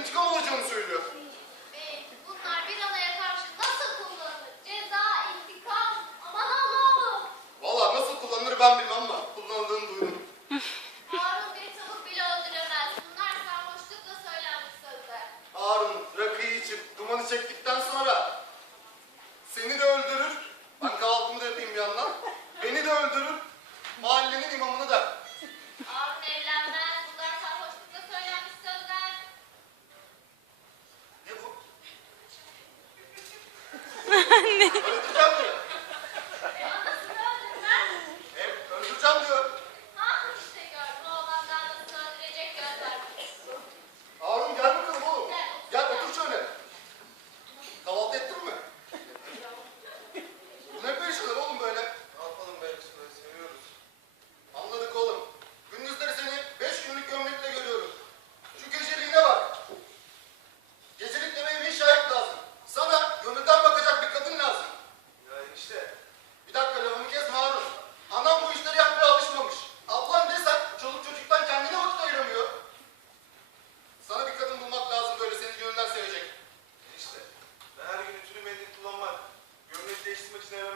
intikam alacağını söylüyor. Bunlar bir anaya karşı nasıl kullanılır? Ceza, intikam, aman Allah'ım. Valla nasıl kullanılır ben bilmem ama kullanıldığını duydum. Harun bir tavuk bile öldüremez. Bunlar sarhoşlukla söylenmiş sözler. Harun rakıyı içip dumanı çektikten sonra seni de öldürür. Ben kahvaltımı da yapayım bir yandan. Beni de öldürür. Mahallenin imamını da.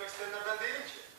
externamente